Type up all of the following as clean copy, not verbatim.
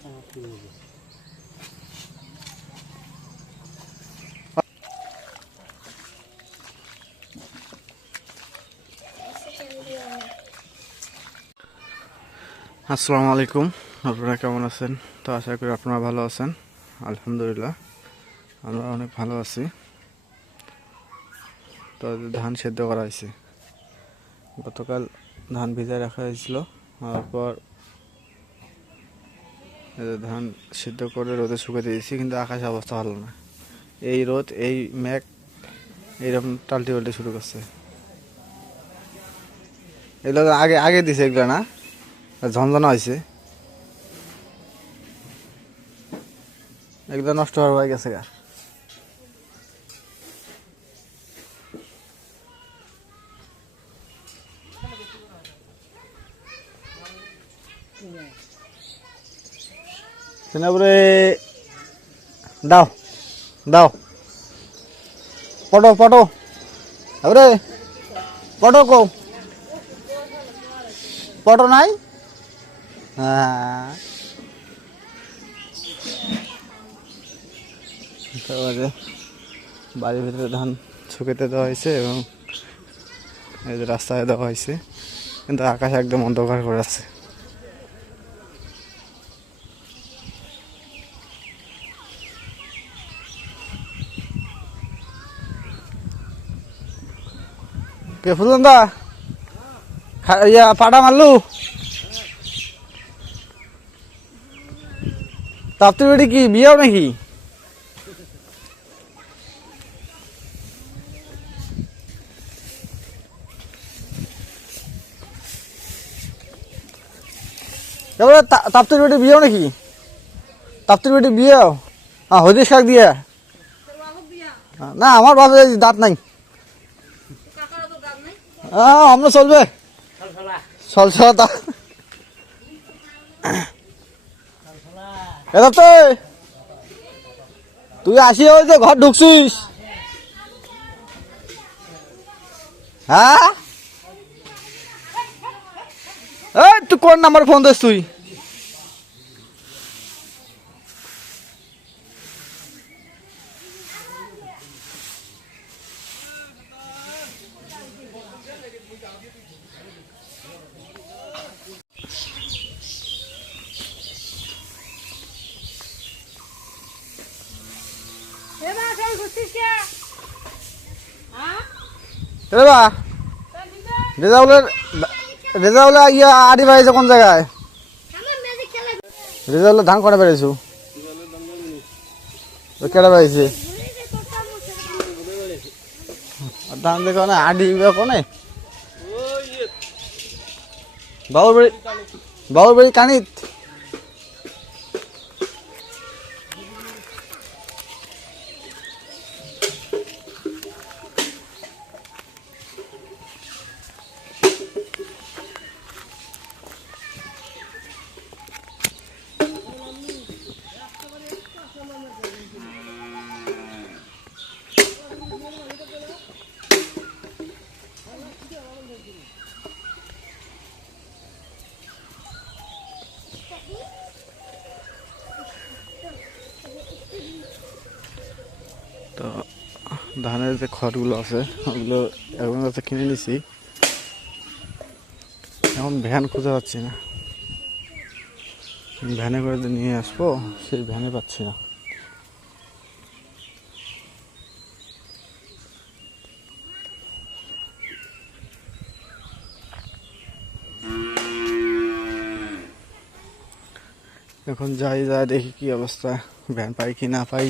আসসালামু আলাইকুম, আপনারা কেমন আছেন? তো আশা করি আপনারা ভালো আছেন। আলহামদুলিল্লাহ আমরা অনেক ভালো আছি। তো ধান সেদ্ধ করা হয়েছে। গতকাল ধান ভিজায় রাখা হয়েছিল, তারপর ধান সিদ্ধ করে রোদে শুকাতে দিয়েছি, কিন্তু আকাশের অবস্থা ভালো না। এই রোদ, এই মেঘ এইরকম টাল্টি পাল্টি শুরু করছে। এগুলো আগে আগে দিছে, এগুলো না ঝনঝনা হয়েছে, এগুলো নষ্ট হওয়ার হয়ে গেছে গা। তারপরে দাও দাও পটো পটো, তারপরে পটো কো পটো নাই। হ্যাঁ, তারপরে বাড়ির ভিতরে ধান শুকাতে দেওয়া হয়েছে এবং এই যে রাস্তায় দেওয়া হয়েছে, কিন্তু আকাশ একদম অন্ধকার করে আছে। কে ফুলন দা ইয়া পাটা মারলু? তাপ্তির বেটি কি বিয়েও নাকি? তারপরে তাপ্তির বেটি বিয়েও নাকি? তাপ্তির বেটি বিয়েও? হ্যাঁ, হদিস শাক দিয়ে না, আমার বাপে দাঁত নাই। হ্যাঁ, আমরা চলবে সলসলা। এটা তো তুই আসি ওই যে ঘর ঢুকছিস? হ্যাঁ, এই তুই কোন নাম্বার ফোন দিস তুই? রেজাউলের ইয়া আড়ি বাড়িছে কোন জায়গায়? রেজাউলের ধান কটা বেড়েছু? কেটে বেড়েছে ধান দেখো না, আড়ি কোনে বাবুর বাড়ি, বাবুর বাড়ি কানিত। তো ধানের যে খড়গুলো আছে ওগুলো এখন কাছে কিনে নিছি, এখন ভ্যান খুঁজে পাচ্ছি না। ভ্যানে করে নিয়ে আসবো, সেই ভ্যানে পাচ্ছি না। এখন যাই দেখি কি অবস্থা, ভ্যান পাই কি না পাই।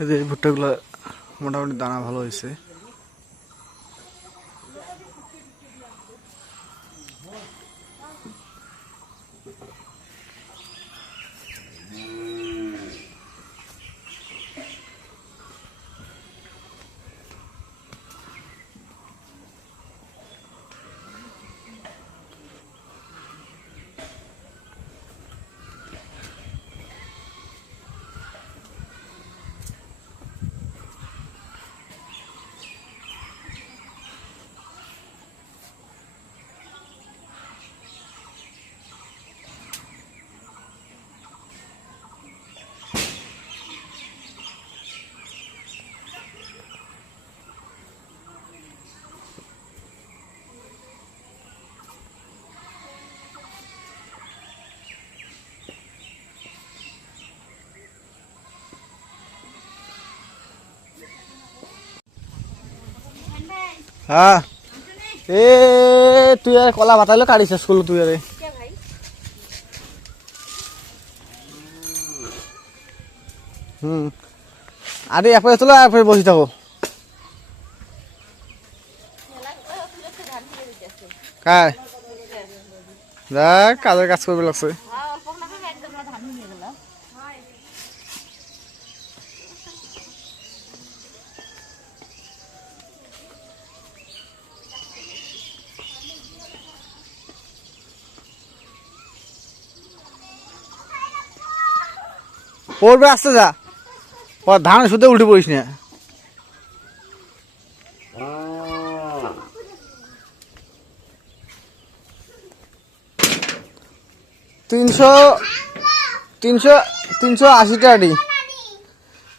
এই যে ভুট্টাগুলো মোটামুটি দানা ভালো হয়েছে। হ্যাঁ এ তুই আর কলা বাতাইলো কাটিস স্কুল তুই আরে আরে এরপরে চলো এরপরে বসে থাকো। কার দেখ কাজের কাজ করবে লাগছে। পড়বে আসতে যা ধান শুধু উল্টে পড়িস না। তিনশো 380 টাকা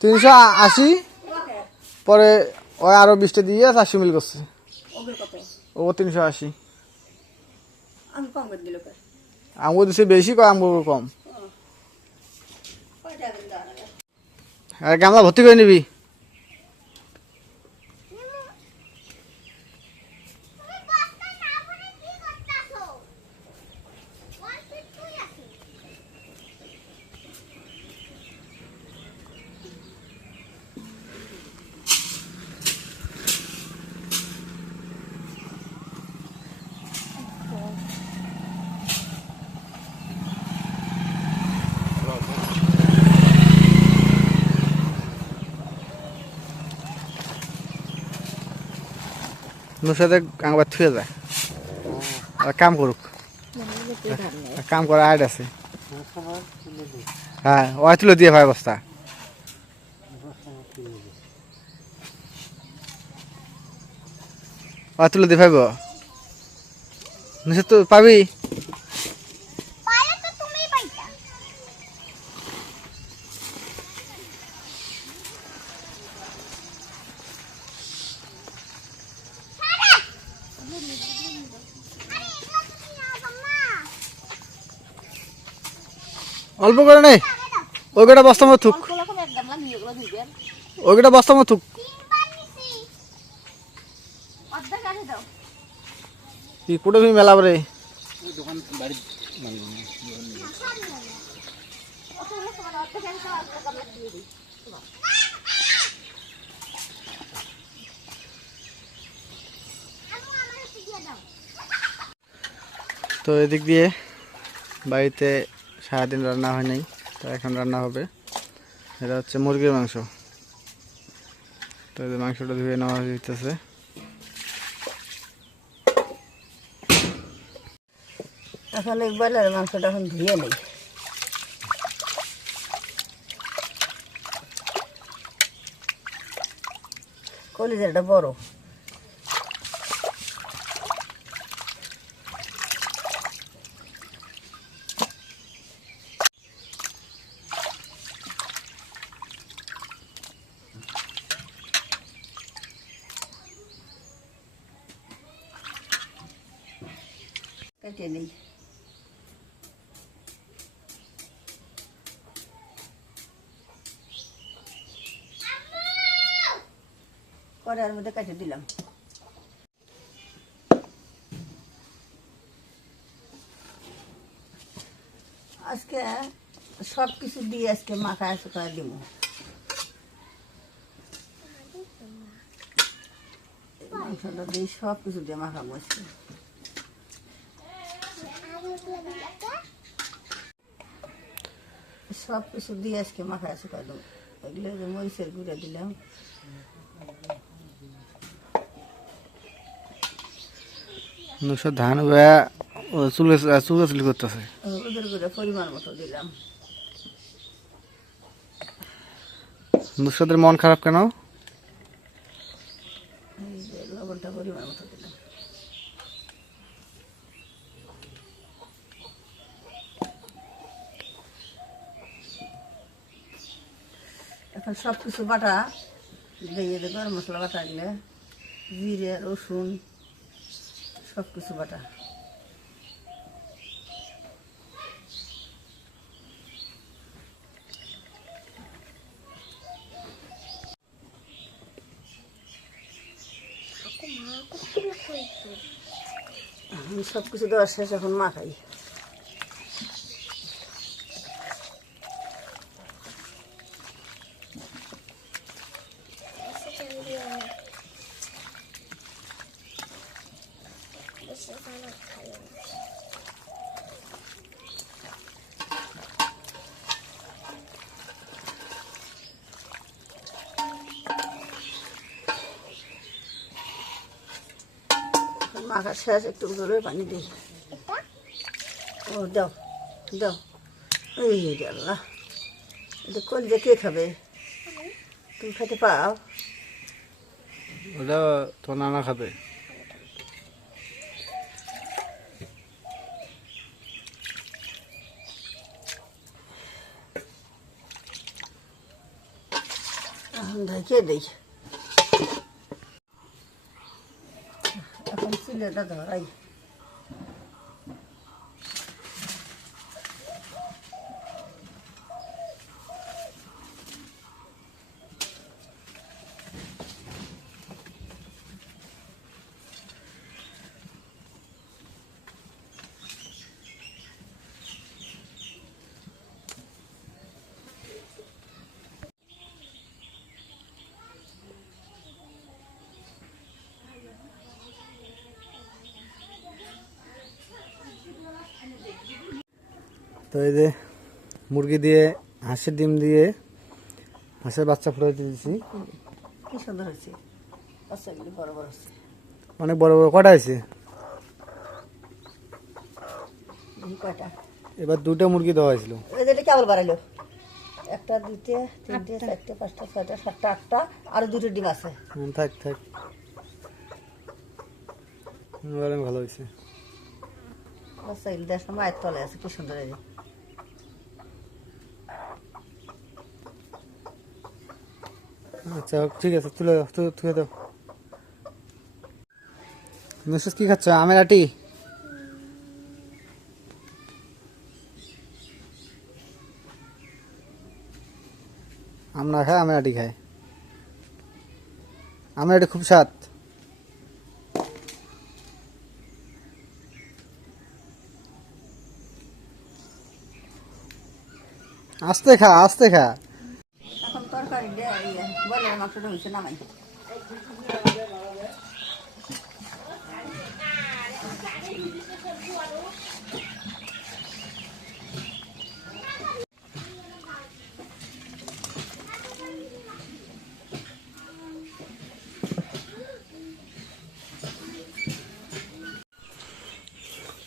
380 পরে ওই আরো 20টা দিয়ে 400 মিল করছে ও 380। আমগো দিছে বেশি কয় আমগো কম। আর গামলা ভর্তি করে নিবি। নুসাদে গাঙ্গা থুয়ে যায় আর কাম করুক কাম করা আইড আছে। হ্যাঁ ওই তুলে দিয়ে ভাই বস্তা ওই তুলে দিয়ে ভাইব নুসাদ তো পাবি। অল্প করে নেই ওই কটা বস্তা মতো থুক ওই কটা বস্তা মতো থুক। কি পুরো তুমি মেলা বলে তো এদিক দিয়ে বাড়িতে সারাদিন রান্না হয় নাই তো এখন রান্না হবে। এটা হচ্ছে মুরগির মাংস। তো মাংসটা ধুয়ে নেওয়া হইতেছে। এখন এই ব্রয়লারের মাংসটা এখন ধুয়ে নেই। কলিজাটা বড় কেটে নেই। কড়াইয়ের মধ্যে কেটে দিলাম। আজকে সব কিছু দিয়ে আজকে মাখায় শুকায় দিব। মাংসটা দিয়ে সব কিছু দিয়ে মাখাবো আজকে। সব কিছু দিয়ে আজকে মাখায় আছে কদম। এগুলো যে মরিচের গুঁড়া দিলাম, নুসরাত ধান বয়া চুলাচুলি করতেছে। ওদের গুঁড়া পরিমাণ মতো দিলাম। নুসরাতের মন খারাপ কেন? এই যে লবণটা পরিমাণ মতো দিলাম। এখন সব কিছু বাটা দিয়ে গরম মশলা বাটা দিলে, জিরে রসুন সব কিছু বাটা। সব কিছু দেওয়া শেষ, এখন মাখাই। মাখা শেষ, একটু জোরে পানি দিই। ও দাও দাও, এই আল্লাহ, এটা কলজা কে খাবে? তুমি খেতে পাও? ওটা তো নানা খাবে। এখন ঢেকে দিই। এখন চুলাটা ধরাই। তো এই যে মুরগি দিয়ে, হাঁসের ডিম দিয়ে হাঁসের বাচ্চা ফুটাইতে দিয়েছি। কি সুন্দর হয়েছে, বাচ্চাগুলি বড় বড় হচ্ছে। অনেক বড় বড় কটা হয়েছে। দেখি কয়টা। এবার 2টা মুরগি দেওয়া হয়েছিল। এদের কেবল বাড়াইলো, একটা দুইটা তিনটে চারটে পাঁচটা ছয়টা সাতটা আটটা, আরো 2টো ডিম আছে। থাক থাক, অনেক ভালো হয়েছে। বাচ্চাগুলি দেশ মায়ের তলে আছে, কি সুন্দর। এই যে আচ্ছা ঠিক আছে, তুলে দাও, তুলে দাও। নুসরাত কি খাচ্ছ? আমের আটি? আম না খায়, আমের আটি খায়। আমের আটি খুব স্বাদ। আস্তে খা, আস্তে খা। এখন তরকারি বলে মাংসটা হয়েছে নামাই।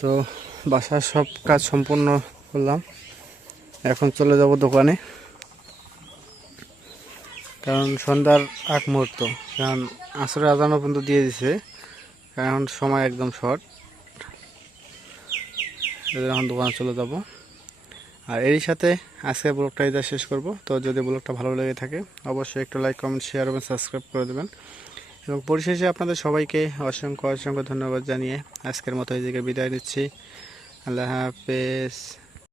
তো বাসার সব কাজ সম্পূর্ণ করলাম, এখন চলে যাব দোকানে। কারণ সন্ধ্যার আগ মুহূর্ত, কারণ আসরের আজানও পর্যন্ত দিয়ে দিছে, কারণ সময় একদম শর্ট। এখন দোকানে চলে যাব। আর এরই সাথে আজকে ব্লগটা এটা শেষ করব। তো যদি ব্লগটা ভালো লেগে থাকে অবশ্যই একটু লাইক, কমেন্ট, শেয়ার এবং সাবস্ক্রাইব করে দেবেন। এবং পরিশেষে আপনাদের সবাইকে অসংখ্য অসংখ্য ধন্যবাদ জানিয়ে আজকের মতো এই জায়গায় বিদায় নিচ্ছি। আল্লাহ হাফেজ।